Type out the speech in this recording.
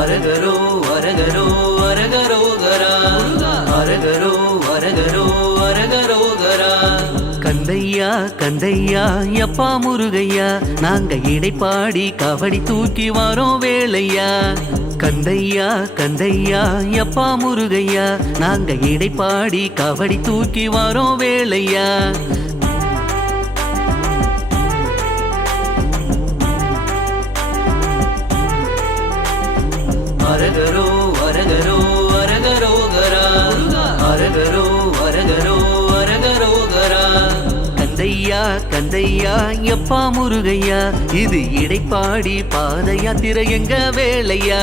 அரகரோ அரகரோ அரகரோகரா அரகரோ அரகரோ அரகரோகரா. கந்தையா கந்தையா எப்பா முருகையா, நாங்க இடைப்பாடி கபடி தூக்கி வரோம் வேளையா. கந்தையா கந்தையா எப்பா முருகையா, நாங்க இடைப்பாடி கபடி தூக்கி வரோம் வேளையா. அரகரோ அரகரோ அரகரோகரா அரகரோ அரகரோ அரகரோகரா. கந்தையா கந்தையா எப்பா முருகையா, இது இடைப்பாடி பாத யாத்திரை எங்க வேளையா.